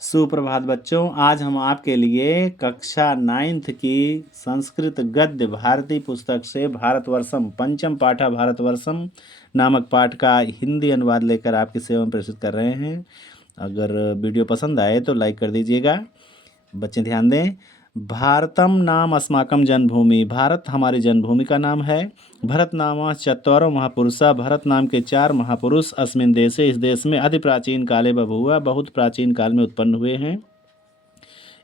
सुप्रभात बच्चों, आज हम आपके लिए कक्षा 9th की संस्कृत गद्य भारती पुस्तक से भारतवर्षम पंचम पाठा भारतवर्षम नामक पाठ का हिंदी अनुवाद लेकर आपकी सेवा में प्रस्तुत कर रहे हैं। अगर वीडियो पसंद आए तो लाइक कर दीजिएगा। बच्चे ध्यान दें। भारतम नाम अस्माकं जन्मभूमि, भारत हमारी जन्मभूमि का नाम है। भरत नाम चत्वारो महापुरुषा, भरत नाम के 4 महापुरुष अस्मिन देशे, इस देश में अति प्राचीन काले बभूवा, बहुत प्राचीन काल में उत्पन्न हुए हैं।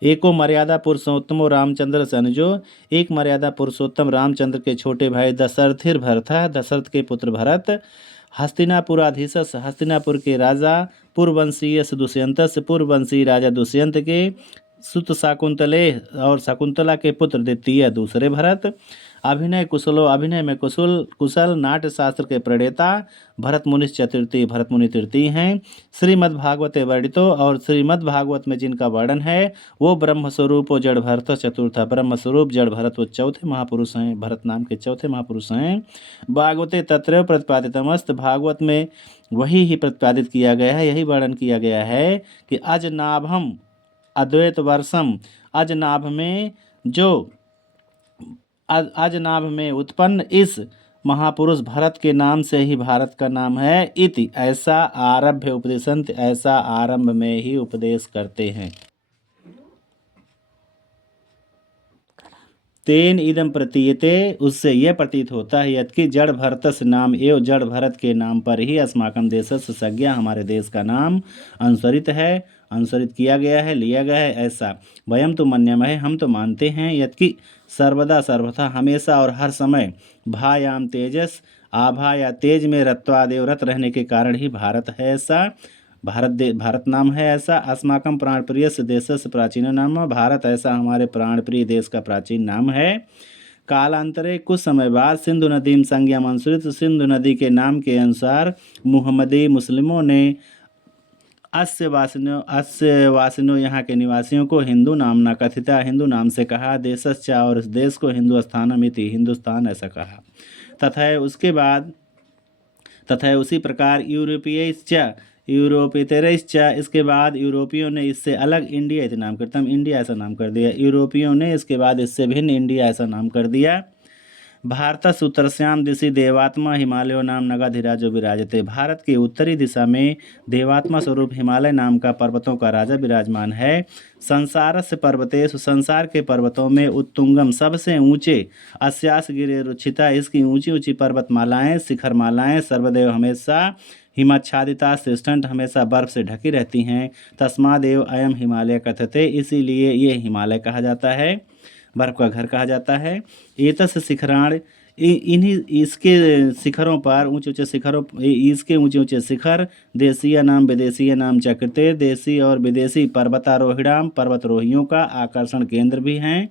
एको मर्यादा पुरुषोत्तमो रामचंद्र सनुजो, एक मर्यादा पुरुषोत्तम रामचंद्र के छोटे भाई दशरथिर भरथा, दशरथ के पुत्र भरत। हस्तिनापुराधीशस, हस्तिनापुर के राजा। पूर्ववंशीय दुष्यंतस, पूर्ववंशी राजा दुष्यंत के सुत शाकुंतले, और शकुंतला के पुत्र द्वितीय दूसरे भरत। अभिनय कुशलो, अभिनय में कुशल नाट्य शास्त्र के प्रणेता भरत मुनि चतुर्थी, भरत मुनि तृतीय हैं। श्रीमद् भागवते वर्णितो, और श्रीमद् भागवत में जिनका वर्णन है वो ब्रह्म स्वरूप और जड़ भरत चतुर्थ, ब्रह्म स्वरूप जड़ भरत वो चौथे महापुरुष हैं, भरत नाम के चौथे महापुरुष हैं। भागवते तत्र प्रतिपादितमस्त, भागवत में वही ही प्रतिपादित किया गया है, यही वर्णन किया गया है कि अजनाभम अद्वैत वर्षम, अजनाभ में जो अजनाभ में उत्पन्न इस महापुरुष भरत के नाम से ही भारत का नाम है। इति ऐसा आरभ्य उपदेशंत, ऐसा आरंभ में ही उपदेश करते हैं। तेन इदम प्रतीयते, उससे यह प्रतीत होता है यदि जड़ भरतस नाम एवं जड़ भरत के नाम पर ही अस्माकं देशस्य संज्ञा, हमारे देश का नाम अनुसरित है, अनुसरित किया गया है, लिया गया है। ऐसा वयम तो मन्यमहे, हम तो मानते हैं यदि सर्वदा सर्वथा हमेशा और हर समय भायाम तेजस, आभा या तेज में रत्वादेव रत रहने के कारण ही भारत है। ऐसा भारत नाम है। ऐसा अस्माकं प्राणप्रिय देशस्य प्राचीन नाम, भारत ऐसा हमारे प्राणप्रिय देश का प्राचीन नाम है। कालांतरे कुछ समय बाद सिंधु नदीम संज्ञा अनुसृत, सिंधु नदी के नाम के अनुसार मुहम्मदी मुस्लिमों ने अस्य वासिनो यहाँ के निवासियों को हिंदू नामना कथिता, हिंदू नाम से कहा। देशस्य, और इस देश को हिंदुस्थानमिति, हिंदुस्तान ऐसा कहा। तथा उसके बाद तथा उसी प्रकार यूरोपीयश्च, इसके बाद यूरोपियों ने इससे अलग इंडिया इति नाम करता, इंडिया ऐसा नाम कर दिया। यूरोपियों ने इसके बाद इससे भिन्न इंडिया ऐसा नाम कर दिया। भारतस उत्तरस्याम दिशि देवात्मा हिमालयो नाम नगाधिराजो विराजते, भारत की उत्तरी दिशा में देवात्मा स्वरूप हिमालय नाम का पर्वतों का राजा विराजमान है। संसारस्य पर्वतेषु, संसार के पर्वतों में उत्तुंगम सबसे ऊंचे, अस्यास गिरे रुचिता, इसकी ऊंची ऊंची पर्वतमालाएं, शिखरमालाएं सर्वदेव हमेशा हिमाच्छादिता श्रेष्ठंड, हमेशा बर्फ से ढकी रहती हैं। तस्मादेव अयम हिमालय कथते, इसीलिए ये हिमालय कहा जाता है, बर्फ का घर कहा जाता है। एतस शिखराण, इन्हीं इसके शिखरों पर ऊंचे ऊंचे शिखरों, इसके ऊंचे ऊंचे शिखर देशीय नाम विदेशीय नाम चक्रते, देशी और विदेशी पर्वतारोहिणाम, पर्वतरोहियों का आकर्षण केंद्र भी हैं।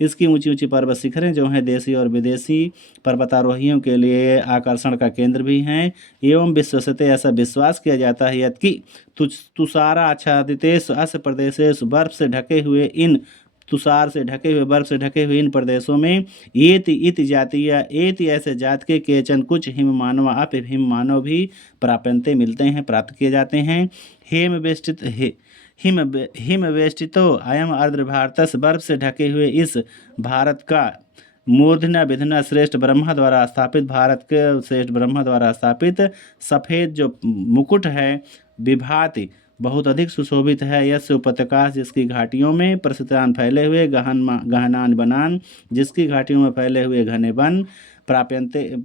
इसकी ऊंची ऊंची पर्वत शिखरें जो हैं देशी और विदेशी पर्वतारोहियों के लिए आकर्षण का केंद्र भी हैं। एवं विश्वसते, ऐसा विश्वास किया जाता है यदि तुषारा आच्छादितेषु अस्य प्रदेशेषु, बर्फ से ढके हुए इन तुषार से ढके हुए, बर्फ से ढके हुए इन प्रदेशों में एति इति जातीय, एति ऐसे जात के केचन कुछ हिममानव, अप हिममानव भी प्राप्यन्ते मिलते हैं, प्राप्त किए जाते हैं। हिमवेष्टितो अयम अर्द्र भारतस, बर्फ से ढके हुए इस भारत का मूर्धन्य विधना श्रेष्ठ ब्रह्मा द्वारा स्थापित, भारत के श्रेष्ठ ब्रह्मा द्वारा स्थापित सफ़ेद जो मुकुट है, विभाति बहुत अधिक सुशोभित है। यश उपत्यका, जिसकी घाटियों में प्रसिद्धान फैले हुए, गहनान बनान, जिसकी घाटियों में फैले हुए घने वन। प्राप्यन्ते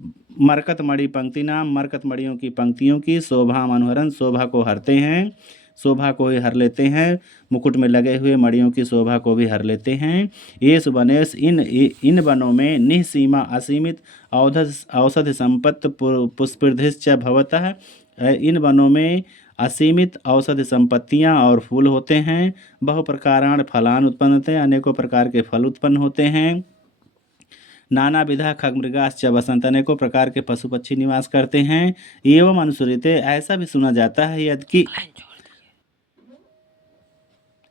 मरकत मणि पंक्ति नाम, मरकत मणियों की पंक्तियों की। शोभा मनोहरन, शोभा को हरते हैं, शोभा को ही हर लेते हैं, मुकुट में लगे हुए मणियों की शोभा को भी हर लेते हैं। ये सुबनेश, इन वनों में निःसीमा असीमित औषधि संपत्ति पुष्पृधिश्च भवतः, इन वनों में असीमित औषधि संपत्तियाँ और फूल होते हैं। बहु प्रकाराण फलान उत्पन्न होते हैं, अनेकों प्रकार के फल उत्पन्न होते हैं। नाना विधा खगमृगाश्च वसंत, अनेकों प्रकार के पशु पक्षी निवास करते हैं। एवं अनुसरिते, ऐसा भी सुना जाता है यदि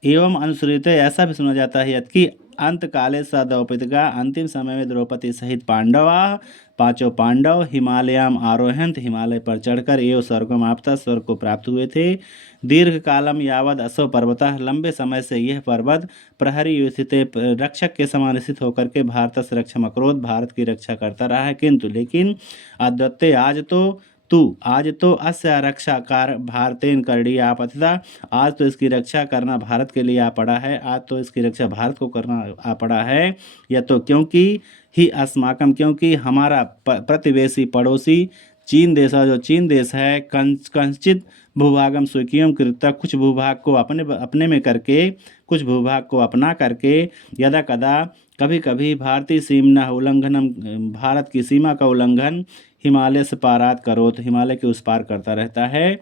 एवं अनुसरिते, ऐसा भी सुना जाता है यदि अंत काले स द्रौपदीगा अंतिम समय में द्रौपदी सहित पांचों पांडव हिमालयाम आरोहंत हिमालय पर चढ़कर एवं स्वर्गम आपता स्वर्ग को प्राप्त हुए थे। दीर्घ कालम यावद असो पर्वतः लंबे समय से यह पर्वत प्रहरी युषित रक्षक के समान स्थित होकर के भारत से रक्षम अक्रोध भारत की रक्षा करता रहा है। किंतु लेकिन अद्वत्ते आज तो अस्य रक्षा कार भारतेन करणी आपतिता। आज तो इसकी रक्षा करना भारत के लिए आ पड़ा है। आज तो इसकी रक्षा भारत को करना आ पड़ा है। यह तो क्योंकि ही अस्माकम क्योंकि हमारा प्रतिवेशी पड़ोसी चीन देश जो चीन देश है कंचित भूभागम स्वकीयम कृत्य कुछ भूभाग को अपने में करके कुछ भूभाग को अपना करके यदा कदा कभी कभी भारतीय सीमा उल्लंघनम भारत की सीमा का उल्लंघन हिमालय से पारात करो तो हिमालय के उस पार करता रहता है।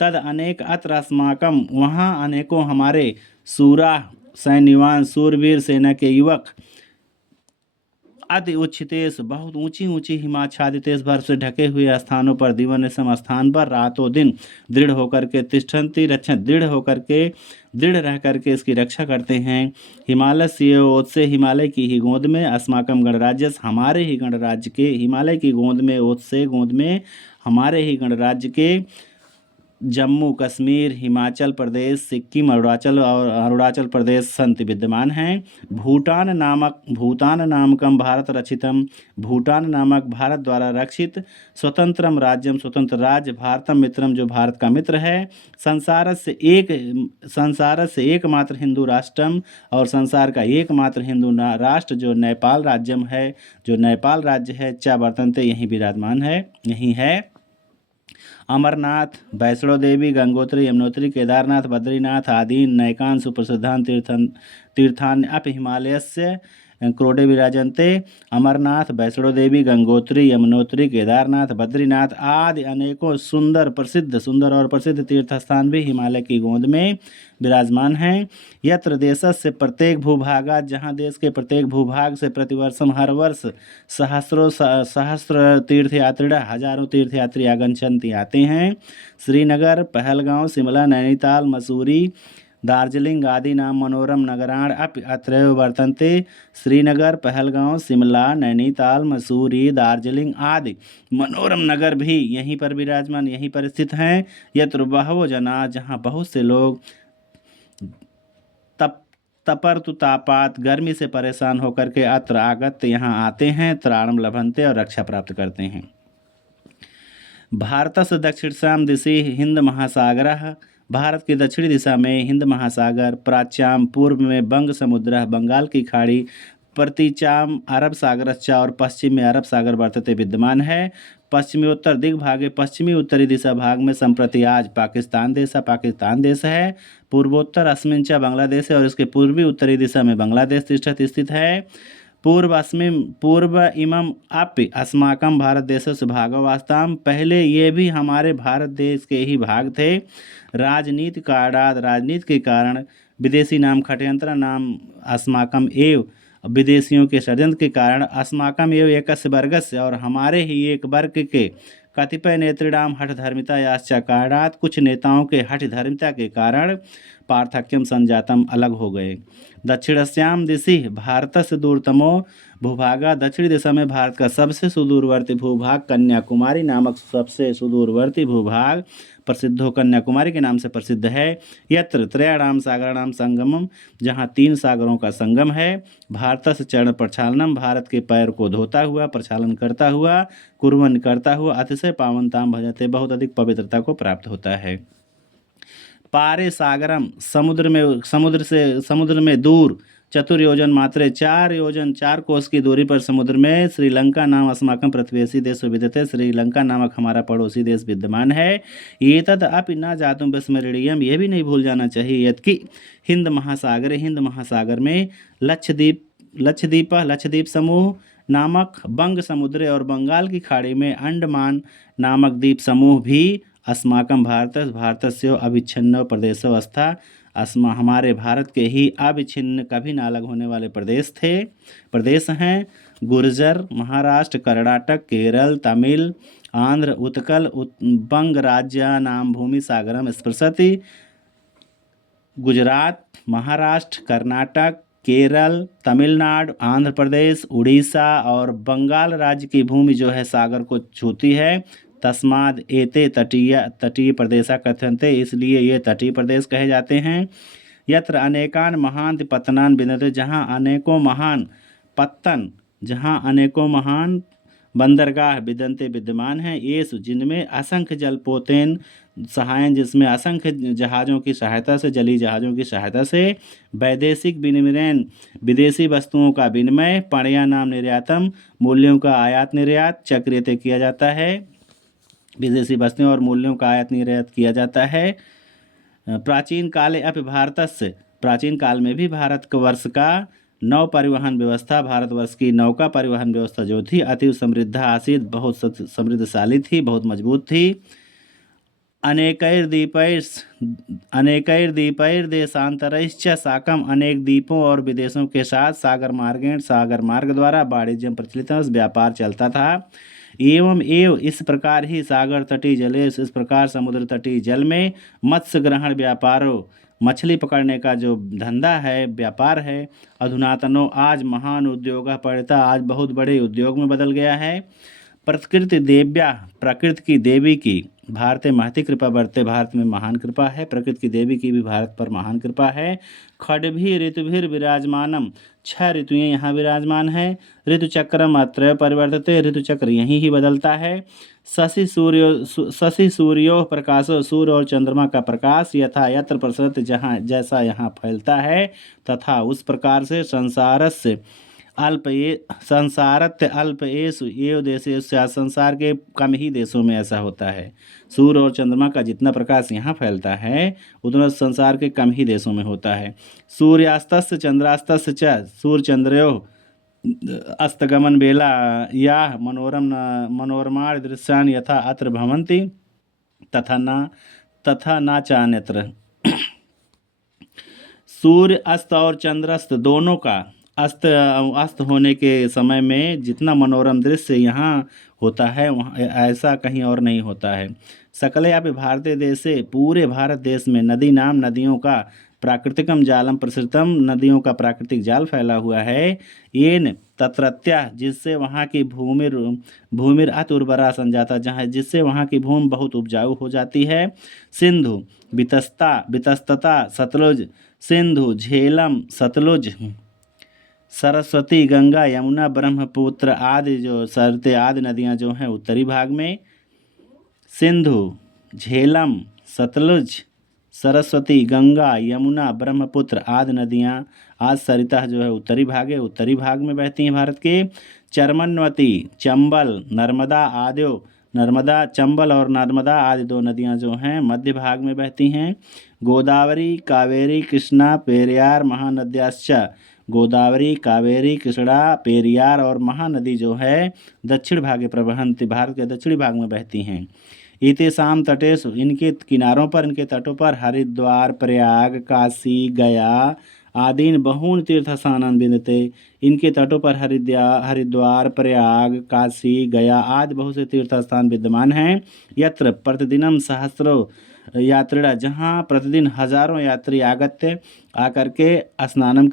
तद अनेक अत्र अस्माकम वहाँ अनेकों हमारे सूरा सैन्यवान सूरवीर सेना के युवक अति उच्चतेश बहुत ऊंची ऊंची हिमाच्छादितेश बर्फ से ढके हुए स्थानों पर दीवन स्थान पर रातों दिन दृढ़ होकर के तिष्ठन्ति रक्षा दृढ़ रह करके इसकी रक्षा करते हैं। हिमालय से ओत से हिमालय की ही गोद में अस्माकम गणराज्य हमारे ही गणराज्य के हिमालय की गोद में ओत से गोद में हमारे ही गणराज्य के जम्मू कश्मीर हिमाचल प्रदेश सिक्किम अरुणाचल प्रदेश संति विद्यमान हैं। भूटान नामकम भारत रचितम भूटान नामक भारत द्वारा रक्षित स्वतंत्रम राज्यम स्वतंत्र राज्य भारतम मित्रम जो भारत का मित्र है। संसार से एकमात्र हिंदू राष्ट्रम और संसार का एकमात्र हिंदू राष्ट्र जो नेपाल राज्यम है जो नेपाल राज्य है चा वर्तनते यहीं विराजमान है यहीं है। अमरनाथ वैष्णो देवी गंगोत्री यमुनोत्री केदारनाथ बद्रीनाथ आदि नैकान सुप्रसिद्धान तीर्थान अप हिमालयस्य क्रोडे विराजन्ते। अमरनाथ वैष्णो देवी गंगोत्री यमुनोत्री केदारनाथ बद्रीनाथ आदि अनेकों सुंदर और प्रसिद्ध तीर्थ स्थान भी हिमालय की गोद में विराजमान हैं। यत्र देशस्य प्रत्येक भूभागा जहाँ देश के प्रत्येक भूभाग से प्रतिवर्षम हर वर्ष सहस्र तीर्थयात्री हजारों तीर्थयात्री आगच्छन्ति आते हैं। श्रीनगर पहलगांव शिमला नैनीताल मसूरी दार्जिलिंग आदि नाम मनोरम नगराण अत्रैव वर्तन्ते। श्रीनगर पहलगांव शिमला नैनीताल मसूरी दार्जिलिंग आदि मनोरम नगर भी यहीं पर विराजमान यहीं पर स्थित हैं। यत्र बहवो जना जहाँ बहुत से लोग तपर्तुतापात गर्मी से परेशान होकर के अत्र आगत यहाँ आते हैं त्राणम लभन्ते और रक्षा प्राप्त करते हैं। भारतस्य दक्षिणाम दिशि हिंद महासागरः भारत की दक्षिणी दिशा में हिंद महासागर प्राच्याम पूर्व में बंग समुद्र बंगाल की खाड़ी प्रतीचाम अरब सागरश्चा और पश्चिम में अरब सागर वर्तते विद्यमान है। पश्चिमोत्तर दिग्भागे पश्चिमी उत्तरी दिशा भाग में संप्रति आज पाकिस्तान देश है। पूर्वोत्तर अस्मिंचा बांग्लादेश है और इसके पूर्वी उत्तरी दिशा में बांग्लादेश स्थित है। पूर्व इमम अपि अस्माकम भारत देश से भागवास्ताम पहले ये भी हमारे भारत देश के ही भाग थे। राजनीति के कारण विदेशी नाम खटयंत्र नाम अस्माकम एव विदेशियों के षड्यंत्र के कारण अस्माकम एव एकस्य वर्गस्य और हमारे ही एक वर्ग के कतिपय नेतृणाम हठ धर्मिता याश्चा कारणात् कुछ नेताओं के हठ धर्मिता के कारण पार्थक्यम संजातम अलग हो गए। दक्षिणस्याम दिशि भारतस्य दूरतमो भूभागा दक्षिणी दिशा में भारत का सबसे सुदूरवर्ती भूभाग कन्याकुमारी नामक सबसे सुदूरवर्ती भूभाग प्रसिद्धो कन्याकुमारी के नाम से प्रसिद्ध है। यत्र त्रयाणाम सागराणाम संगमम जहाँ 3 सागरों का संगम है। भारतस्य चरण प्रक्षालनम भारत के पैर को धोता हुआ प्रक्षालन करता हुआ कुर्वन् करता हुआ अतिशय पावनताम भजते बहुत अधिक पवित्रता को प्राप्त होता है। पारे सागरम समुद्र में दूर चतुर्योजन मात्रे 4 योजन 4 कोस की दूरी पर समुद्र में श्रीलंका नाम अस्माकं प्रतिवेशी देश विद्यते श्रीलंका नामक हमारा पड़ोसी देश विद्यमान है। ये तद अपि न जातुम विस्मरणीयम यह भी नहीं भूल जाना चाहिए यदि हिंद महासागर में लक्षद्वीप समूह नामक बंग समुद्र और बंगाल की खाड़ी में अंडमान नामक द्वीप समूह भी अस्माकं भारतस्य अविच्छिन्न प्रदेशवस्था हमारे भारत के ही अविच्छिन्न कभी ना अलग होने वाले प्रदेश हैं। गुर्जर महाराष्ट्र कर्नाटक केरल तमिल आंध्र उत्कल बंग राज्य नाम भूमि सागरम स्पृशति। गुजरात महाराष्ट्र कर्नाटक केरल, तमिलनाडु, आंध्र प्रदेश, उड़ीसा और बंगाल राज्य की भूमि जो है सागर को छूती है। तस्माद एते तटीय प्रदेशा कथ्यन्ते, इसलिए ये तटीय प्रदेश कहे जाते हैं। यत्र अनेकान महान पत्तनान विद्यन्ते, जहाँ अनेकों महान बंदरगाह विद्यन्ते विद्यमान हैं। येषु, जिनमें असंख्य जलपोतेन सहायन, जिसमें असंख्य जहाज़ों की सहायता से, जलीय जहाज़ों की सहायता से, वैदेशिक विनिमयन, विदेशी वस्तुओं का विनिमय, पणयानाम निर्यातम, मूल्यों का आयात निर्यात, चक्रियते किया जाता है। विदेशी वस्तुओं और मूल्यों का आयात निर्यात किया जाता है। प्राचीन काले अपि भारतस्य, प्राचीन काल में भी भारतवर्ष का नौ परिवहन व्यवस्था, भारतवर्ष की नौका परिवहन व्यवस्था जो थी अति समृद्धा आसीत, बहुत समृद्धशाली थी, बहुत मजबूत थी। अनेकैर्द्वीपैर्देशान्तरैश्च साकम, अनेक द्वीपों और विदेशों के साथ सागर मार्ग द्वारा वाणिज्यम प्रचलित व्यापार चलता था। एवं इस प्रकार ही सागर तटीय जलेश, इस प्रकार समुद्र तटीय जल में मत्स्य ग्रहण व्यापारों, मछली पकड़ने का जो धंधा है, व्यापार है, अधुनातनो, आज महान उद्योग पड़ता, आज बहुत बड़े उद्योग में बदल गया है। प्रकृति देव्या, प्रकृति की देवी की भारते महती कृपा बरते, भारत में महान कृपा है, प्रकृति की देवी की भी भारत पर महान कृपा है। खड्भी ऋतुभिर विराजमानम, 6 ऋतुएं यहाँ विराजमान है। ऋतुचक्रम अत्रय परिवर्तते, ऋतुचक्र यहीं ही बदलता है। शशि सूर्यो प्रकाशो, सूर्य और चंद्रमा का प्रकाश यथा यत्र प्रसरति, जहाँ जैसा यहाँ फैलता है, तथा उस प्रकार से संसारस्य अल्पएषु एव देशेषु, संसार के कम ही देशों में ऐसा होता है। सूर्य और चंद्रमा का जितना प्रकाश यहाँ फैलता है उतना संसार के कम ही देशों में होता है। सूर्यास्तस्य चंद्रास्तस्य च, सूर्य चंद्रयोः अस्तगमन बेला या मनोरमा दृश्यान यथा अत्र भवन्ति तथा न चान्यत्र। सूर्य अस्त और चंद्रास्त दोनों का अस्त होने के समय में जितना मनोरम दृश्य यहाँ होता है वहाँ ऐसा कहीं और नहीं होता है। सकले अपि भारतीय देशे, पूरे भारत देश में नदियों का प्राकृतिकम जालम प्रसृतम, नदियों का प्राकृतिक जाल फैला हुआ है। येन तत्रत्या, जिससे वहाँ की भूमिर अति उर्वरा संजाता, जहाँ जिससे वहाँ की भूमि बहुत उपजाऊ हो जाती है। सिंधु वितस्तता सतलुज, सिंधु झेलम सतलुज सरस्वती गंगा यमुना ब्रह्मपुत्र आदि जो सरते आदि नदियाँ जो हैं उत्तरी भाग में। सिंधु झेलम सतलुज सरस्वती गंगा यमुना ब्रह्मपुत्र आदि नदियाँ आज सरिता जो है उत्तरी भाग में बहती हैं भारत के। चरमन्वती चंबल चंबल और नर्मदा आदि 2 नदियाँ जो हैं मध्य भाग में बहती हैं। गोदावरी कावेरी कृष्णा पेरियार महानद्याश्च, गोदावरी कावेरी कृष्णा पेरियार और महानदी जो है दक्षिण भागे प्रवहन्ति, भारत के दक्षिणी भाग में बहती हैं। एतेषां तटेषु, इनके किनारों पर, इनके तटों पर हरिद्वार प्रयाग काशी गया आदीन बहून तीर्थस्थानानि विद्यन्ते, इनके तटों पर हरिद्वार प्रयाग काशी गया आदि बहुत से तीर्थस्थान विद्यमान हैं। यत्र प्रतिदिनम सहस्रो यात्रिणा, जहाँ प्रतिदिन हजारों यात्री आकर के स्नान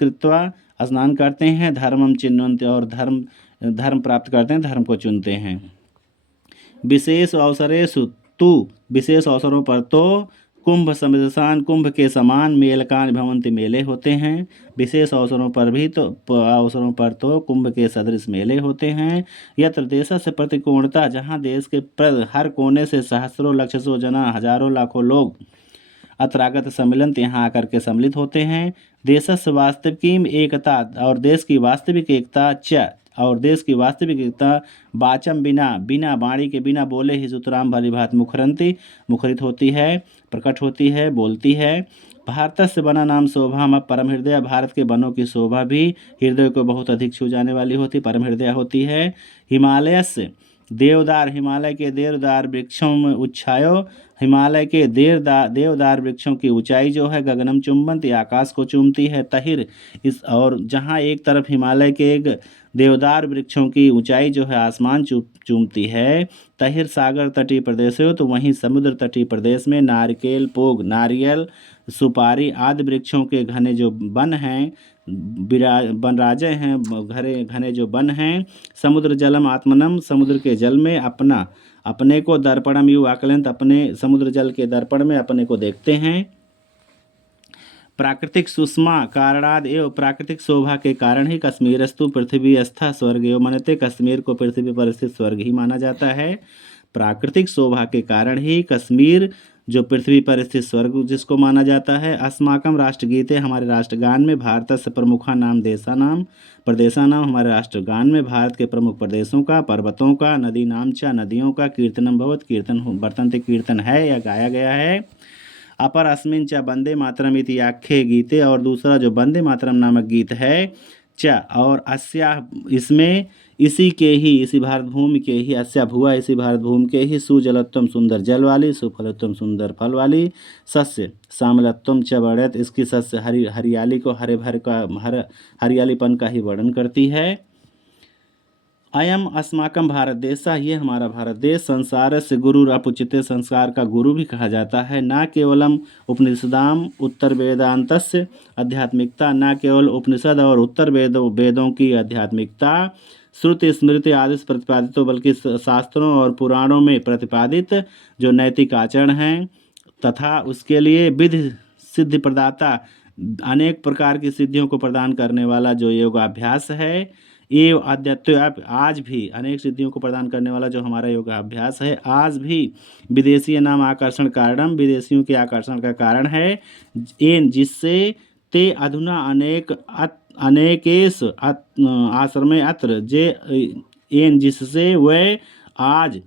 करते हैं, धर्मम चिन्वन्ते, और धर्म प्राप्त करते हैं, धर्म को चुनते हैं। विशेष अवसरों पर तो कुंभ सदृशान, कुंभ के समान मेलकान भवन्ति, मेले होते हैं। विशेष अवसरों पर तो कुंभ के सदृश मेले होते हैं। यत्र देशस्य प्रतिकोणता, जहाँ देश के हर कोने से सहस्रों लक्षसो जना, हजारों लाखों लोग अत्रागत सम्मिलित, यहाँ आकर के सम्मिलित होते हैं। देशस्य वास्तविकीम एकता, और देश की वास्तविक एकता वाचम बिना वाणी के, बिना बोले ही सुतराम भली भांति मुखरित होती है, प्रकट होती है, बोलती है। भारतस्य वना नाम शोभा परम हृदय, भारत के वनों की शोभा भी हृदय को बहुत अधिक छू जाने वाली होती, परम हृदय होती है। हिमालयस्य देवदार, हिमालय के देवदार वृक्षों में उच्छायो, हिमालय के देवदार वृक्षों की ऊंचाई जो है गगनम चुंबन्ति, आकाश को चूमती है। तहिर, इस और जहाँ एक तरफ हिमालय के देवदार वृक्षों की ऊंचाई जो है आसमान चूमती है, तहिर सागर तटीय प्रदेश हो, तो वहीं समुद्र तटीय प्रदेश में नारियल सुपारी आदि वृक्षों के घने जो वन हैं, वनराजे हैं, घने घने जो वन हैं। समुद्र जलम आत्मनम, समुद्र के जल में अपने को दर्पणम यु आकलंत, अपने समुद्र जल के दर्पण में अपने को देखते हैं। प्राकृतिक सुषमा कारणाद एवं प्राकृतिक शोभा के कारण ही कश्मीरस्तु पृथ्वी स्था स्वर्ग एवं मनते, कश्मीर को पृथ्वी पर स्थित स्वर्ग ही माना जाता है। प्राकृतिक शोभा के कारण ही कश्मीर जो पृथ्वी पर स्थित स्वर्ग जिसको माना जाता है। अस्माकम राष्ट्रगीते, हमारे राष्ट्रगान में भारतस्य प्रमुखा नाम देशानाम प्रदेशानाम, हमारे राष्ट्रगान में भारत के प्रमुख प्रदेशों का, पर्वतों का, नदी नाम चा नदियों का, कीर्तनम भवत कीर्तन बर्तनते कीर्तन है या गाया गया है। अपर अस्मिन च वंदे मातरम इति आख्ये गीते, और दूसरा जो वंदे मातरम नामक गीत है, च और अस्या इसमें इसी के ही, इसी भारत भूमि के ही, अस्या भुआ इसी भारत भूमि के ही, सुजलोत्तम सुंदर जल वाली, सुफलोत्तम सुंदर फल वाली, सस्य श्यामलोत्तम च वर्णयत, इसकी सस्य हरियाली को, हरे भरे का हरियालीपन का ही वर्णन करती है। अयम अस्माकम भारत देश, ये हमारा भारत देश, संसार से गुरु अपुचिते, संसार का गुरु भी कहा जाता है। ना केवलम उपनिषदाम उत्तर वेदांतस्य आध्यात्मिकता, ना केवल उपनिषद और उत्तर वेदों की आध्यात्मिकता, श्रुति स्मृति आदि से प्रतिपादित हो, बल्कि शास्त्रों और पुराणों में प्रतिपादित जो नैतिक आचरण हैं तथा उसके लिए विधि सिद्धि प्रदाता, अनेक प्रकार की सिद्धियों को प्रदान करने वाला जो योगाभ्यास है, ये अद्यत्व आज भी अनेक सिद्धियों को प्रदान करने वाला जो हमारा योगाभ्यास है, आज भी विदेशीय नाम आकर्षण कारणम, विदेशियों के आकर्षण का कारण है। एन जिससे ते अधुना अनेकेश आश्रमे अत्र, जे एन जिससे वह आज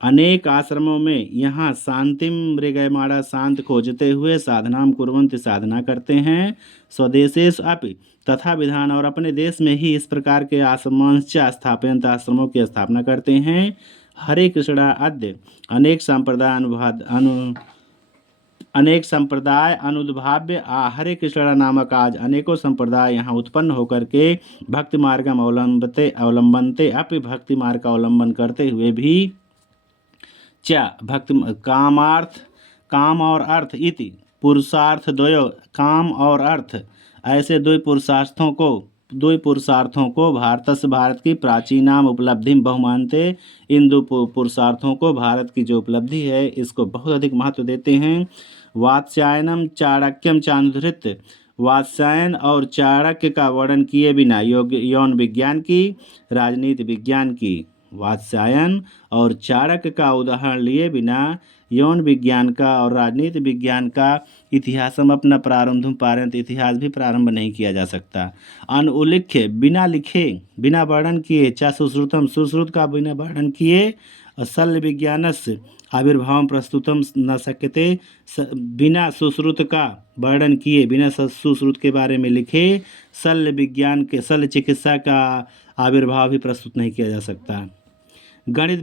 अनेक आश्रमों में यहाँ शांतिम मृगयमाणा, शांत खोजते हुए साधनाम कुर्वन्त, साधना करते हैं। स्वदेशेश अपि तथा विधान, और अपने देश में ही इस प्रकार के आश्रमांश्च स्थापयन्त, आश्रमों की स्थापना करते हैं। हरे कृष्णा अद्य अनेक संप्रदाय अनुद्भाव्य हरे कृष्णा नामक आज अनेकों संप्रदाय यहाँ उत्पन्न होकर के भक्ति मार्ग अवलंबनते अपि, भक्ति मार्ग का अवलंबन करते हुए भी च भक्ति काम और अर्थ इति पुरुषार्थ द्वयो, काम और अर्थ ऐसे दो पुरुषार्थों को भारत की प्राचीनाम उपलब्धि बहुमानते, इन दो पुरुषार्थों को भारत की जो उपलब्धि है इसको बहुत अधिक महत्व देते हैं। वात्स्यायनम चाणक्यम चांद्रृत्य, वात्स्यायन और चाणक्य का वर्णन किए बिना यौन विज्ञान की, राजनीति विज्ञान की, वात्स्यायन और चाणक्य का उदाहरण लिए बिना यौन विज्ञान का और राजनीति विज्ञान का इतिहासम अपना प्रारंभ पारंत, इतिहास भी प्रारंभ नहीं किया जा सकता। अनुलिख्य बिना लिखे, बिना वर्णन किए, चा सुश्रुतम सुश्रुत का बिना वर्णन किए, शल्य विज्ञानस्य आविर्भाव प्रस्तुतम न शक्यते, बिना सुश्रुत का वर्णन किए, बिना सुश्रुत के बारे में लिखे शल्य चिकित्सा का आविर्भाव भी प्रस्तुत नहीं किया जा सकता। गणित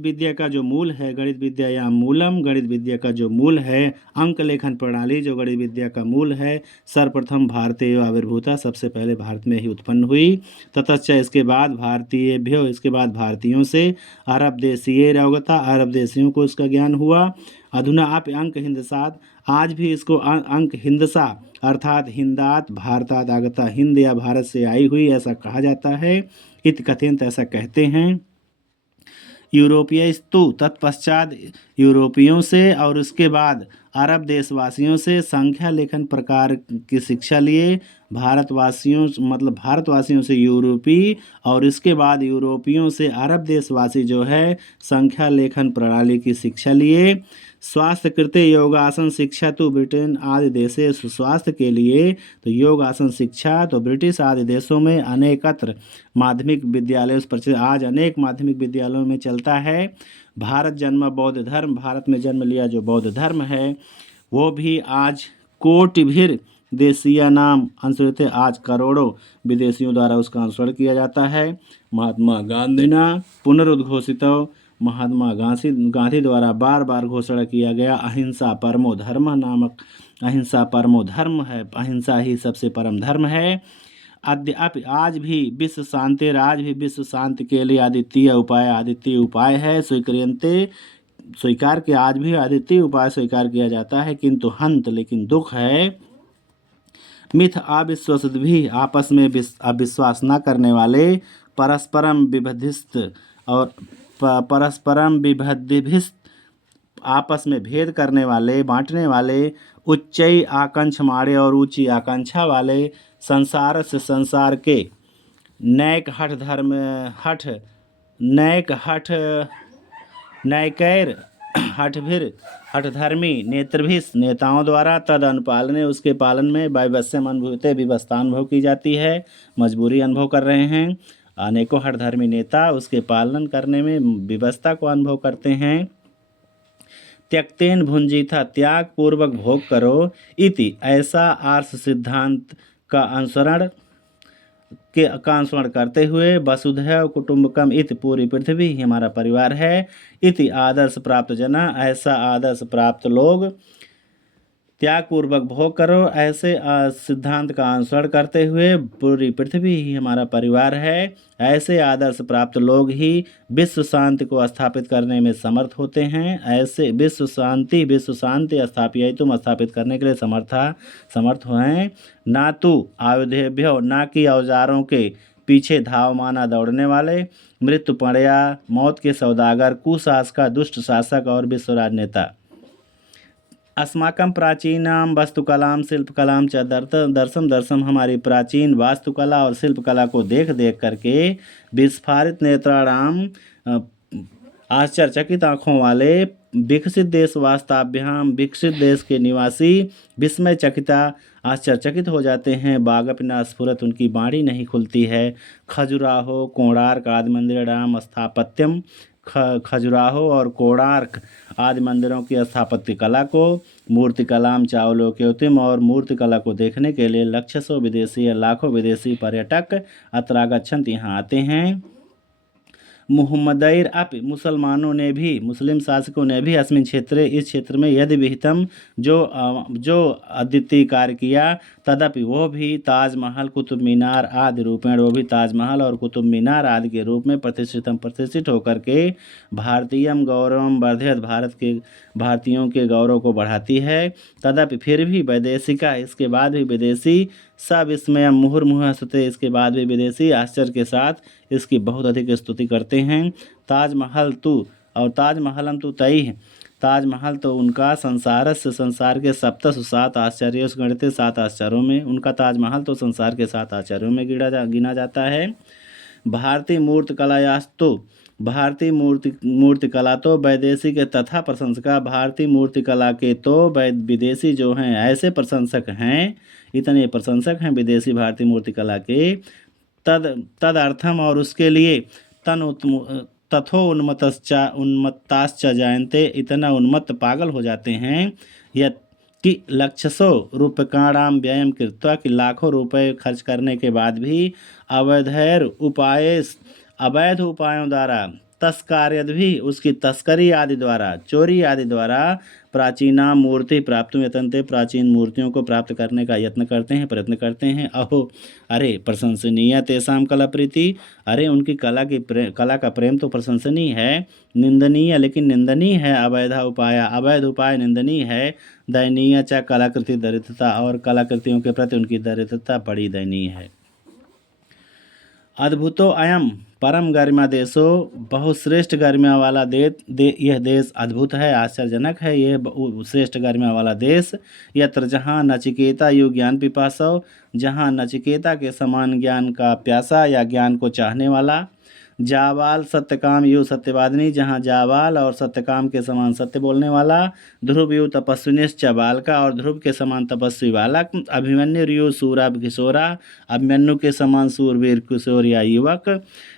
विद्या का जो मूल है, गणित विद्या या मूलम, गणित विद्या का जो मूल है, अंक लेखन प्रणाली जो गणित विद्या का मूल है, सर्वप्रथम भारतीय आविर्भूता, सबसे पहले भारत में ही उत्पन्न हुई। ततश्च इसके बाद भारतीयेभ्यो, इसके बाद भारतीयों से, अरब देशीय अवगता, अरब देशियों को इसका ज्ञान हुआ। अधुना आप अंक हिंदसात, आज भी इसको अंक हिंदसा अर्थात हिंदात भारतात आगता, हिंद या भारत से आई हुई ऐसा कहा जाता है। इत कथेंत ऐसा कहते हैं। यूरोपीयस्तु तत्पश्चात यूरोपियों से और उसके बाद अरब देशवासियों से संख्या लेखन प्रकार की शिक्षा लिए, भारतवासियों से यूरोपी और इसके बाद यूरोपियों से अरब देशवासी जो है संख्या लेखन प्रणाली की शिक्षा लिए। स्वास्थ्य कृते योगासन शिक्षा तो ब्रिटेन आदि देशे, स्वास्थ्य के लिए तो योगासन शिक्षा तो ब्रिटिश आदि देशों में अनेकत्र माध्यमिक विद्यालयों से आज अनेक माध्यमिक विद्यालयों में चलता है। भारत जन्म बौद्ध धर्म, भारत में जन्म लिया जो बौद्ध धर्म है वो भी आज कोटिभिर देशीय नाम अनुसृत, आज करोड़ों विदेशियों द्वारा उसका अनुसरण किया जाता है। महात्मा गांधीना पुनरुद्घोषित, महात्मा गांधी द्वारा बार बार घोषणा किया गया अहिंसा परमो धर्म नामक, अहिंसा परमो धर्म है, अहिंसा ही सबसे परम धर्म है। अद्यापि आज भी विश्व शांति के लिए अद्वितीय उपाय है। स्वीक्रियन्ते स्वीकार किया, आज भी अद्वितीय उपाय स्वीकार किया जाता है, किंतु हंत लेकिन दुख है मिथ अविश्वसित भी, आपस में अविश्वास न करने वाले, परस्परम विभदिस्त और परस्परम विभदिभिस्त, आपस में भेद करने वाले, बांटने वाले, उच्चई आकांक्ष मारे और ऊंची आकांक्षा वाले, संसार से संसार के, नैक हठ धर्म हठ नैक हठ नैकैर हठभिर हठधर्मी नेत्रभिस, नेताओं द्वारा तद अनुपालने, उसके पालन में, वैवस्यम अनुभूते, विवस्ता अनुभव की जाती है, मजबूरी अनुभव कर रहे हैं। अनेकों हठधर्मी नेता उसके पालन करने में विवस्ता को अनुभव करते हैं। त्यक्तेन भुंजीथा, त्याग पूर्वक भोग करो, इति ऐसा आर्ष सिद्धांत का अनुसरण करते हुए, वसुधैव कुटुंबकम इति, पूरी पृथ्वी ही हमारा परिवार है, इति आदर्श प्राप्त जना, ऐसा आदर्श प्राप्त लोग, त्याग पूर्वक भोग करो, ऐसे सिद्धांत का अनुसरण करते हुए, पूरी पृथ्वी ही हमारा परिवार है, ऐसे आदर्श प्राप्त लोग ही विश्व शांति को स्थापित करने में समर्थ होते हैं। ऐसे विश्व शांति स्थापित, तुम स्थापित करने के लिए समर्थ हैं। ना तो आयुधेभ्यो, ना कि औजारों के पीछे धावमाना दौड़ने वाले, मृत्यु पड़या, मौत के सौदागर, कुशासक, दुष्ट शासक और विश्व राजनेता। अस्माकं प्राचीनाम वास्तुकलाम शिल्पकलाम च दर्शम, हमारी प्राचीन वास्तुकला और शिल्पकला को देख देख करके, विस्फारित नेत्राणाम, आश्चर्यचकित आँखों वाले, विकसित देश वास्ताभ्याम, विकसित देश के निवासी, विस्मय चकिता, आश्चर्यचकित हो जाते हैं, बागपिना स्फुरत, उनकी बाणी नहीं खुलती है, खजुराहो कोणार्क आदि मंदिराणाम स्थापत्यम, खजुराहो और कोणार्क आदि मंदिरों की स्थापत्य कला को, मूर्तिकलाम चावलोक्योतिम, और मूर्तिकला को देखने के लिए लक्षसो विदेशी या लाखों विदेशी पर्यटक अत्रागच्छन्ति, यहाँ आते हैं। मुहम्मदैर अपि, मुसलमानों ने भी, मुस्लिम शासकों ने भी, अस्मिन क्षेत्रे, इस क्षेत्र में, यदि विहितम, जो अद्वितीय कार्य किया, तदपि वो भी, ताजमहल कुतुब मीनार आदि रूपेण, वो भी ताजमहल और कुतुब मीनार आदि के रूप में प्रतिष्ठित होकर के, भारतीयम गौरवम वर्धयत, भारत के भारतीयों के गौरव को बढ़ाती है। तदपि फिर भी वैदेशिका, इसके बाद भी विदेशी, सविस्मय मुहुर्मुहुः हंसते, इसके बाद भी विदेशी आश्चर्य के साथ इसकी बहुत अधिक स्तुति करते हैं। ताजमहल तू, और ताजमहलम तू तई, ताजमहल तो उनका, संसार के सप्तसु, 7 आश्चर्यों से गणित, 7 आश्चर्यों में, उनका ताजमहल तो संसार के 7 आश्चर्यों में गिना जाता है। भारतीय मूर्तिकलायास्तु, भारतीय मूर्तिकला तो वैदेशी के तथा प्रशंसका, भारतीय मूर्तिकला के तो विदेशी जो हैं ऐसे प्रशंसक हैं, इतने प्रशंसक हैं विदेशी भारतीय मूर्तिकला के, तदर्थम, और उसके लिए, तथो उन्मत्ताश्च जायन्ते, इतना उन्मत्त पागल हो जाते हैं, यह कि लक्षसो रूपकाणाम व्ययम कृत्वा, कि लाखों रुपए खर्च करने के बाद भी, अवैध उपायों द्वारा, तस्कार्यद भी, उसकी तस्करी आदि द्वारा, चोरी आदि द्वारा, प्राचीना मूर्ति प्राप्त यतनते, प्राचीन मूर्तियों को प्राप्त करने का प्रयत्न करते हैं। अहो, अरे प्रशंसनीय तेषाम कला प्रीति, अरे उनकी कला का प्रेम तो प्रशंसनीय है। निंदनीय, लेकिन निंदनीय है। अवैध उपाय निंदनीय है। दयनीय च कलाकृति दरिद्रता, और कलाकृतियों के प्रति उनकी दरिद्रता बड़ी दयनीय है। अद्भुतो अयम परम गरिमा देशो, बहुत श्रेष्ठ गरिमा वाला यह देश अद्भुत है, आश्चर्यजनक है, यह श्रेष्ठ गरिमा वाला देश। यत्र जहाँ नचिकेता यु ज्ञान पिपासो, जहाँ नचिकेता के समान ज्ञान का प्यासा या ज्ञान को चाहने वाला। जावाल सत्यकाम यु सत्यवादिनी, जहाँ जावाल और सत्यकाम के समान सत्य बोलने वाला। ध्रुव यु तपस्विनिश्च बालका, और ध्रुव के समान तपस्वी बालक। अभिमन्यु यु सूरा किशोरा, अभिमन्यु के समान सूरवीर किशोर या युवक।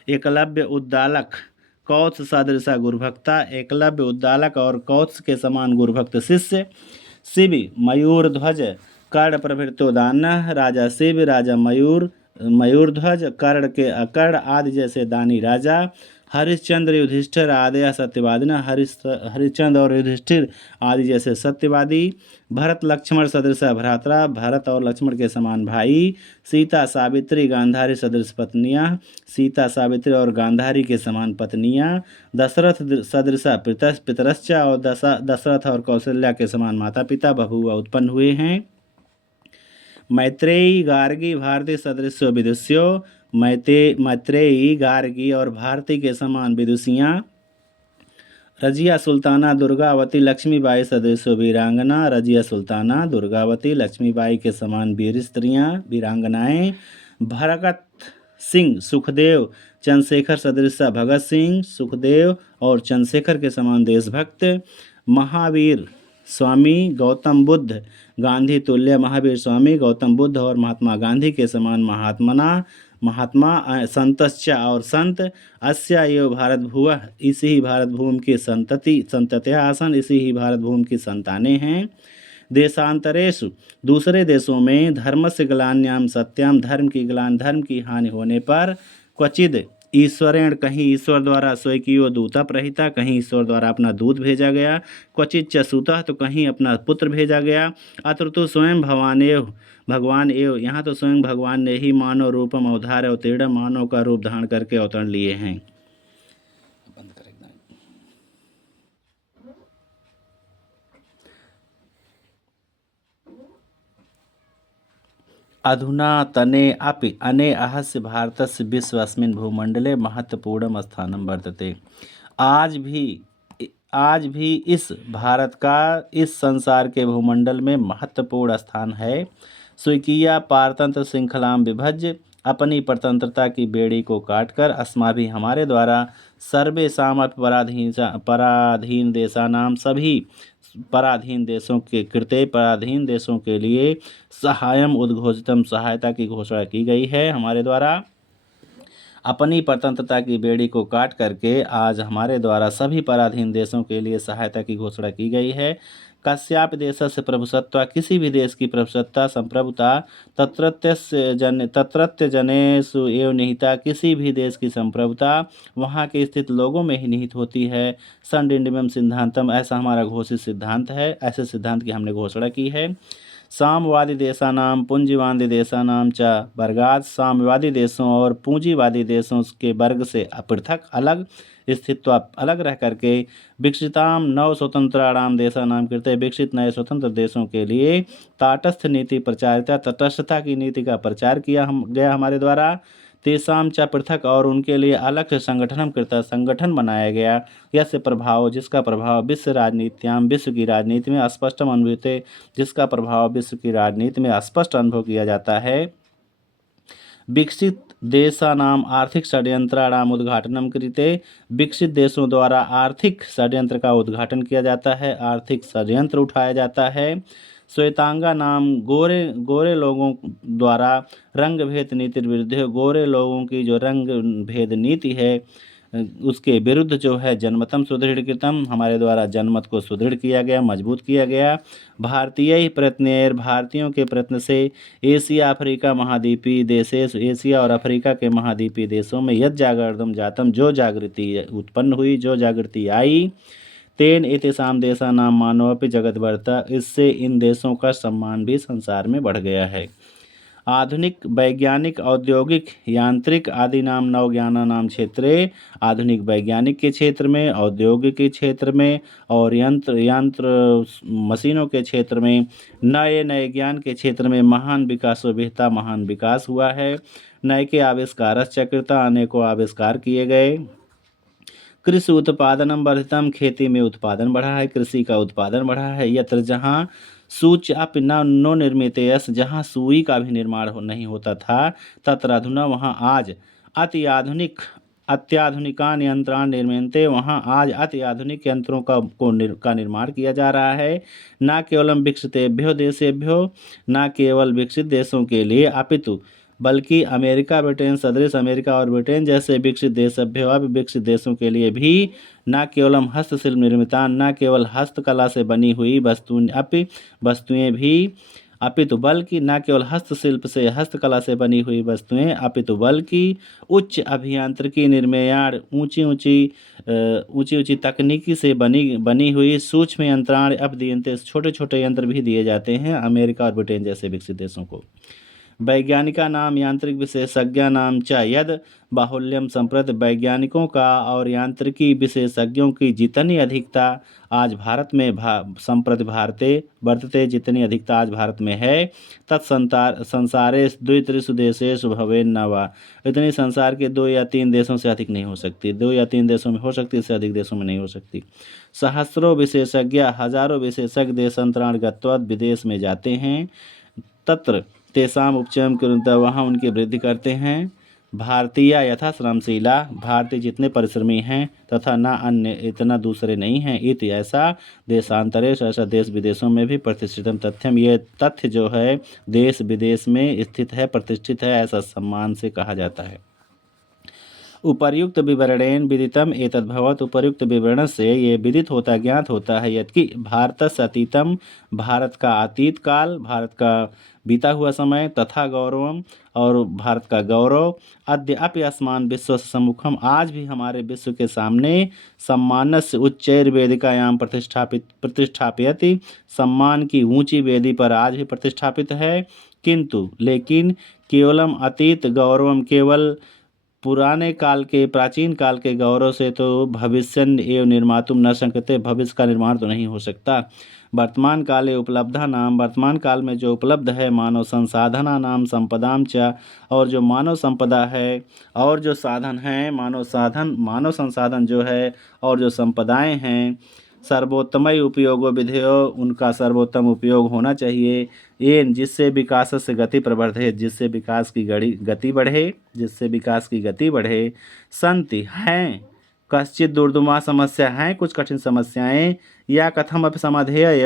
एकलव्य उद्दालक कौत्स सदृशा गुरुभक्ता, एकलव्य उद्दालक और कौत्स के समान गुरुभक्त शिष्य। शिव मयूर ध्वज कर्ण प्रभृतो दानः, राजा शिव, राजा मयूर, मयूरध्वज, कर्ण आदि जैसे दानी राजा। हरिश्चंद्र युधिष्ठिर आदि सत्यवादिनः हरिश्चंद्र और युधिष्ठिर आदि जैसे सत्यवादी। भरत लक्ष्मण सदृश भ्रात्रा, भरत और लक्ष्मण के समान भाई। सीता सावित्री गांधारी सदृश पत्नियां, सीता सावित्री और गांधारी के समान पत्नियां। दशरथ सदृश पितरश्च और दशरथ और कौशल्या के समान माता पिता बभूव उत्पन्न हुए हैं। मैत्रेयी गार्गी भारती सदृश विदुष्यो, मैत्रेयी गार्गी और भारती के समान विदुषियाँ। रजिया सुल्ताना दुर्गावती लक्ष्मीबाई सदृश वीरांगना, रजिया सुल्ताना दुर्गावती लक्ष्मीबाई के समान वीर स्त्रियाँ वीरांगनाएं। भगत सिंह सुखदेव चंद्रशेखर सदृश भगत सिंह, सुखदेव और चंद्रशेखर के समान देशभक्त। महावीर स्वामी गौतम बुद्ध गांधी तुल्य, महावीर स्वामी गौतम बुद्ध और महात्मा गांधी के समान महात्मा संतश्च और संत। अस्य एव भारत भुवः, इसी ही भारत भूमि की संतत्या आसन, इसी ही भारत भूमि की संतानें हैं। देशांतरेषु दूसरे देशों में धर्मस्य ग्लान्याम सत्याम, धर्म की हानि होने पर क्वचिद ईश्वरेण, कहीं ईश्वर द्वारा स्वकीयो दूता प्रहिता, कहीं ईश्वर द्वारा अपना दूत भेजा गया। क्वचित च सूतः, तो कहीं अपना पुत्र भेजा गया। अत्र तो स्वयं भगवान एव, यहाँ तो स्वयं भगवान ने ही मानव रूपम अवतार अवतीर्ण, मानव का रूप धारण करके अवतरण लिए हैं। बंद कर एकदम। अधुना तने अपि अने अहस्य भारतस्य विश्वस्मिन् भूमंडले महत्वपूर्ण स्थानं वर्तते। आज भी इस भारत का इस संसार के भूमंडल में महत्वपूर्ण स्थान है। स्वीकिया पारतंत्र श्रृंखलाम विभज्य, अपनी परतंत्रता की बेड़ी को काटकर अस्माभि हमारे द्वारा सर्वेषाम पराधीन देशानाम, सभी पराधीन देशों के कृते, पराधीन देशों के लिए सहायम उद्घोषितम, सहायता की घोषणा की गई है हमारे द्वारा। अपनी स्वतंत्रता की बेड़ी को काट करके आज हमारे द्वारा सभी पराधीन देशों के लिए सहायता की घोषणा की गई है। कस्यापि देशस्य प्रभुसत्ता, किसी भी देश की प्रभुसत्ता संप्रभुता तत्रत्य जनेषु एव निहिता, किसी भी देश की संप्रभुता वहाँ के स्थित लोगों में ही निहित होती है। संडिंडिमम सिद्धांतम, ऐसा हमारा घोषित सिद्धांत है, ऐसे सिद्धांत की हमने घोषणा की है। साम्यवादी देशानाम पूंजीवादी देशानाम च वर्गात, साम्यवादी देशों और पूंजीवादी देशों के वर्ग से पृथक अलग स्थित्व अलग रह करके विकसिताम नव स्वतंत्राणाम देशानाम कृते, विकसित नए स्वतंत्र देशों के लिए ताटस्थ नीति प्रचारिता, तटस्थता की नीति का प्रचार किया गया हमारे द्वारा। तेसाम च पृथक, और उनके लिए अलग से संगठन बनाया गया। यस्य प्रभाव, जिसका प्रभाव विश्व राजनीतियाम, विश्व की राजनीति में स्पष्ट अनुभूते, जिसका प्रभाव विश्व की राजनीति में स्पष्ट अनुभव किया जाता है। विकसित देशानाम आर्थिक षड्यंत्राणाम उद्घाटनम कृते, विकसित देशों द्वारा आर्थिक षड्यंत्र का उद्घाटन किया जाता है, आर्थिक षड्यंत्र उठाया जाता है। श्वेतांगा नाम गोरे लोगों द्वारा रंग भेद नीति विरुद्ध, गोरे लोगों की जो रंग भेद नीति है उसके विरुद्ध जो है जनमतम सुदृढ़कृतम, हमारे द्वारा जनमत को सुदृढ़ किया गया, मजबूत किया गया। भारतीय प्रयत्न, भारतीयों के प्रयत्न से एशिया अफ्रीका महाद्वीपीय देशेश, एशिया और अफ्रीका के महाद्वीपीय देशों में यद जागृतम जातम, जो जागृति उत्पन्न हुई, जो जागृति आई। तेन एतेषां देशानां मानवपि जगद्वर्ता, इससे इन देशों का सम्मान भी संसार में बढ़ गया है। आधुनिक वैज्ञानिक औद्योगिक यांत्रिक आदि नाम नवज्ञानानाम क्षेत्रे, आधुनिक वैज्ञानिक के क्षेत्र में, औद्योगिक के क्षेत्र में और यंत्र मशीनों के क्षेत्र में, नए नए ज्ञान के क्षेत्र में महान विकास हुआ है। नए के आविष्कार चक्रिता, अनेकों आविष्कार किए गए। कृषि उत्पादनम वर्धितम, खेती में उत्पादन बढ़ा है, कृषि का उत्पादन बढ़ा है। यत्र जहाँ सूच अप नो निर्मित यश, जहाँ सुई का भी निर्माण नहीं होता था, तत्र अधुना वहाँ आज अत्याधुनिकान यंत्रान निर्मिते, वहाँ आज अति आधुनिक यंत्रों का निर्माण किया जा रहा है। न केवलम विकसितेभ्यो देशेभ्यो, न केवल विकसित देशों के लिए अपितु बल्कि अमेरिका ब्रिटेन सदृश, अमेरिका और ब्रिटेन जैसे विकसित देशभ्यो, अब विकसित देशों के लिए भी न केवलम हस्तशिल्प निर्मितान, न केवल हस्तकला से बनी हुई वस्तुएं भी अपितु बल्कि न केवल हस्तशिल्प से हस्तकला से बनी हुई वस्तुएं अपितु बल्कि उच्च अभियांत्रिकी निर्माण ऊंची ऊंची तकनीकी से बनी हुई सूक्ष्म यंत्राण अब दिए छोटे छोटे यंत्र भी दिए जाते हैं अमेरिका और ब्रिटेन जैसे विकसित देशों को। वैज्ञानिका नाम यांत्रिक विशेषज्ञ नाम च यद बाहुल्यम संप्रति वैज्ञानिकों का और यांत्रिकी विशेषज्ञों की जितनी अधिकता आज भारत में संप्रति भारते वर्तते जितनी अधिकता आज भारत में है संसारे द्वित्रिषु देशेषु भवेन न वा इतनी संसार के 2 या 3 देशों से अधिक नहीं हो सकती। 2 या 3 देशों में हो सकती, इससे अधिक देशों में नहीं हो सकती। सहस्रों विशेषज्ञ हजारों विशेषज्ञ देशांतराण गत्वा विदेश में जाते हैं तत्र तेसाम उपचयम कुरुंता वहाँ उनकी वृद्धि करते हैं। भारतीय यथा श्रमशीला भारतीय जितने परिश्रमी हैं तथा न अन्य इतना दूसरे नहीं हैं इत ऐसा देशांतरेश ऐसा देश विदेशों में भी प्रतिष्ठितम तथ्यम ये तथ्य जो है देश विदेश में स्थित है प्रतिष्ठित है ऐसा सम्मान से कहा जाता है। उपर्युक्त विवरणेन विदितम एतद्भवत उपर्युक्त विवरण से ये विदित होता ज्ञात होता है यदि भारतस्य अतीतम भारत का अतीत काल भारत का बीता हुआ समय तथा गौरवम और भारत का गौरव अद्यापि अस्मान विश्व सम्मुखम आज भी हमारे विश्व के सामने सम्मानस्य उच्चैर वेदिकायाम प्रतिष्ठापयति सम्मान की ऊंची वेदी पर आज भी प्रतिष्ठापित है। किंतु लेकिन केवलम अतीत गौरवम केवल पुराने काल के प्राचीन काल के गौरव से तो भविष्य एवं निर्मातुम न शक्यते भविष्य का निर्माण तो नहीं हो सकता। वर्तमान काले उपलब्धा नाम वर्तमान काल में जो उपलब्ध है मानव संसाधना नाम संपदाम च और जो मानव संपदा है और जो साधन हैं मानव संसाधन जो है और जो संपदाएं हैं सर्वोत्तमय उपयोग विधेयो उनका सर्वोत्तम उपयोग होना चाहिए। ये जिससे विकास से गति प्रवर्धे जिससे विकास की गति बढ़े संति हैं कश्चित दुर्दुमा समस्या हैं कुछ कठिन समस्याएं या कथम अब समाधेय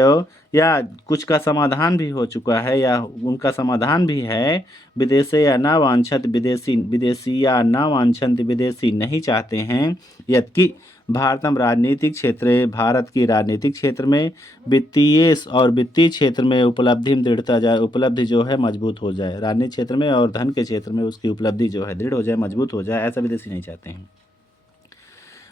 या कुछ का समाधान भी हो चुका है या उनका समाधान भी है। विदेशी या न वांछत विदेशी या न वांछन्त विदेशी नहीं चाहते हैं यद्यपि भारतम राजनीतिक क्षेत्र भारत की राजनीतिक क्षेत्र में वित्तीय क्षेत्र में उपलब्धि जो है मजबूत हो जाए राजनीतिक क्षेत्र में और धन के क्षेत्र में उसकी उपलब्धि जो है दृढ़ हो जाए मजबूत हो जाए ऐसा विदेशी नहीं चाहते हैं।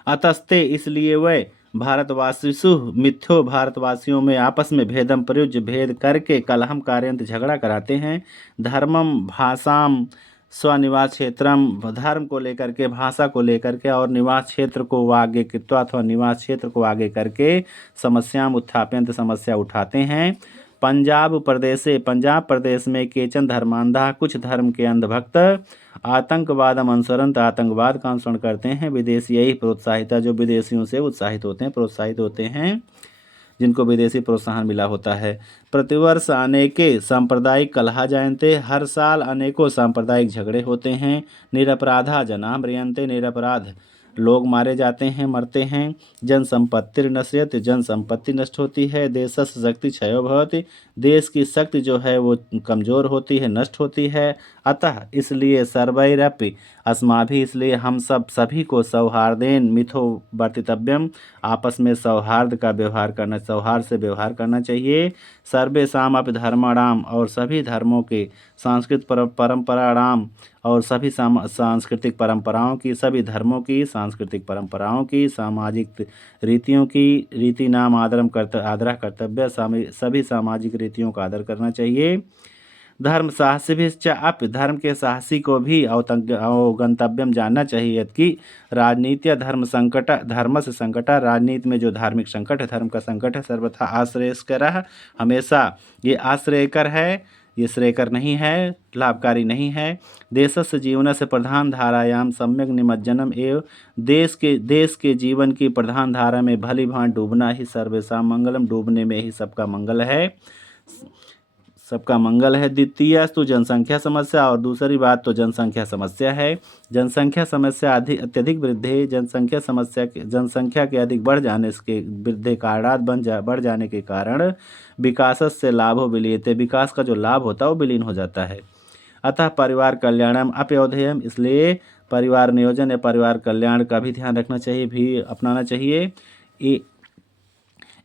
अतस्ते इसलिए वह भारतवासीसु मिथ्यो भारतवासियों में आपस में भेदम प्रयुज्य भेद करके कलहम कार्यंत झगड़ा कराते हैं। धर्मम भाषाम स्वनिवास क्षेत्रम धर्म को लेकर के भाषा को लेकर के और निवास क्षेत्र को आगे कृत्वा अथवा निवास क्षेत्र को आगे करके समस्याम उत्थाप्यंत समस्या उठाते हैं। पंजाब प्रदेश में केचन धर्मांधा कुछ धर्म के अंधभक्त आतंकवाद अनुसरण आतंकवाद का अनुसरण करते हैं। विदेशी यही प्रोत्साहित जो विदेशियों से प्रोत्साहित होते हैं जिनको विदेशी प्रोत्साहन मिला होता है। प्रतिवर्ष अनेके सांप्रदायिक कलह जायन्ते हर साल अनेकों सांप्रदायिक झगड़े होते हैं। निरपराधा जना म्रियन्ते निरपराध लोग मारे जाते हैं मरते हैं। जन संपत्ति नश्यते जन संपत्ति नष्ट होती है। देशस्य शक्ति क्षयो भवति देश की शक्ति जो है वो कमज़ोर होती है नष्ट होती है। अतः इसलिए सर्वैरपि अस्माभिः इसलिए हम सभी को सौहार्देन मिथो वर्तितव्यम आपस में सौहार्द से व्यवहार करना चाहिए। सर्वेषाम अपि धर्माणाम और सभी धर्मों के सांस्कृतिक परंपराणाम और सभी सांस्कृतिक परंपराओं की सभी धर्मों की सांस्कृतिक परंपराओं की सामाजिक रीतियों की रीति नाम आदर कर्तव्य सभी सामाजिक रीतियों का आदर करना चाहिए। धर्म साहसिभिश्च अपि धर्म के साहसी को भी अवगंतव्यम जानना चाहिए कि राजनीति धर्म से संकट राजनीति में जो धार्मिक संकट है धर्म का संकट है सर्वथा आश्रयस्कर हमेशा ये आश्रयकर है ये श्रेयकर नहीं है लाभकारी नहीं है। देशस्य जीवन से प्रधान धारायाम सम्यक निमज्जनम एवं देश के जीवन की प्रधान धारा में भली भांति डूबना ही सर्वेषां मंगलम डूबने में ही सबका मंगल है। द्वितीय तो जनसंख्या समस्या और दूसरी बात तो जनसंख्या समस्या है। जनसंख्या समस्या अत्यधिक वृद्धि जनसंख्या के अधिक बढ़ जाने के कारण विकास से लाभो विलीयते विकास का जो लाभ होता है वो विलीन हो जाता है। अतः परिवार कल्याणम अपयोधेयम इसलिए परिवार नियोजन या परिवार कल्याण का भी ध्यान रखना चाहिए भी अपनाना चाहिए।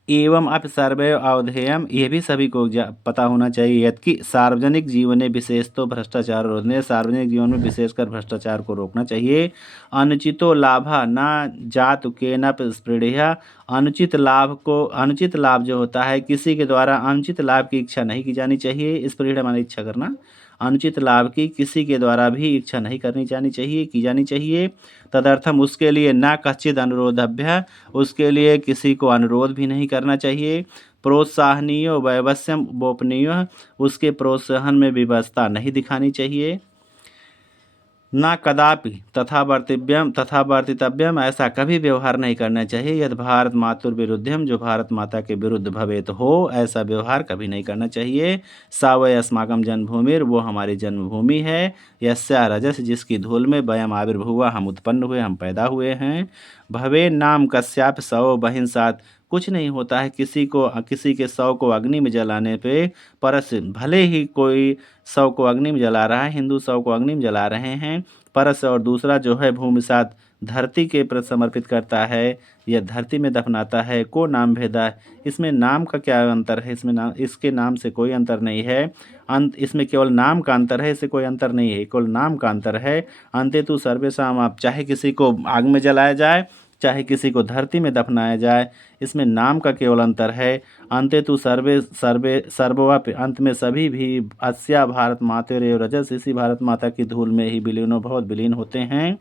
एवं अपि सर्वे अवधेयम, ये भी सभी को पता होना चाहिए यदि सार्वजनिक जीवने विशेष तो भ्रष्टाचार रोकने, सार्वजनिक जीवन में विशेषकर भ्रष्टाचार को रोकना चाहिए। अनुचितो लाभा न जातु केनपि स्पृहया, अनुचित लाभ जो होता है किसी के द्वारा अनुचित लाभ की इच्छा नहीं की जानी चाहिए। स्पृहया माने इच्छा करना, अनुचित लाभ की किसी के द्वारा भी इच्छा नहीं की जानी चाहिए। तदर्थम उसके लिए न कश्चिद अनुरोधभ्य, उसके लिए किसी को अनुरोध भी नहीं करना चाहिए। प्रोत्साहनीय वैवस्यम गोपनीय, उसके प्रोत्साहन में विवशता नहीं दिखानी चाहिए। न कदापि तथा वर्तितव्यम, ऐसा कभी व्यवहार नहीं करना चाहिए। यदि भारत मातुर विरुद्धम, जो भारत माता के विरुद्ध भवेत हो, ऐसा व्यवहार कभी नहीं करना चाहिए। सा वै अस्माकं जन्मभूमिर, वो हमारी जन्मभूमि है। यस्या रजस, जिसकी धूल में वयम आविर्भुवा, हम उत्पन्न हुए, हम पैदा हुए हैं। भवे नाम कस्याप सौ बहिंसात, कुछ नहीं होता है किसी के शव को अग्नि में जलाने पे, परस भले ही कोई शव को अग्नि में जला रहा है, हिंदू शव को अग्नि में जला रहे हैं, परस और दूसरा जो है भूमि साथ धरती के प्रति समर्पित करता है या धरती में दफनाता है, को नाम भेदा। इसमें नाम का क्या अंतर है? इसके नाम से कोई अंतर नहीं है। इसमें केवल नाम का अंतर है, इससे कोई अंतर नहीं है, केवल नाम का अंतर है। अंतेतु सर्वेषां, आप चाहे किसी को आग में जलाया जाए, चाहे किसी को धरती में दफनाया जाए, इसमें नाम का केवल अंतर है। अंतेतु सर्ववापि, अंत में सभी भी अस्या भारत मातेरेव रजस, इसी भारत माता की धूल में ही विलीन होते हैं।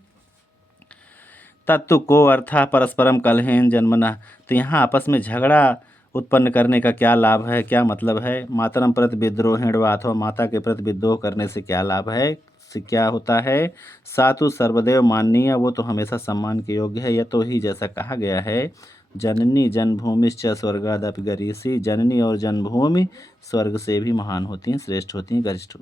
तत्व को अर्था परस्परम कलहेन जन्मना, तो यहाँ आपस में झगड़ा उत्पन्न करने का क्या लाभ है, क्या मतलब है? मातरम प्रति विद्रोहेण वा, अथवा माता के प्रति विद्रोह करने से क्या लाभ है, से क्या होता है? सातु सर्वदेव माननीय, वो तो हमेशा सम्मान के योग्य है। यह तो ही जैसा कहा गया है, जननी जन्मभूमिश्च स्वर्गादपि गरीयसी, जननी और जन्मभूमि स्वर्ग से भी महान होती हैं, श्रेष्ठ होती हैं, गरिष्ठ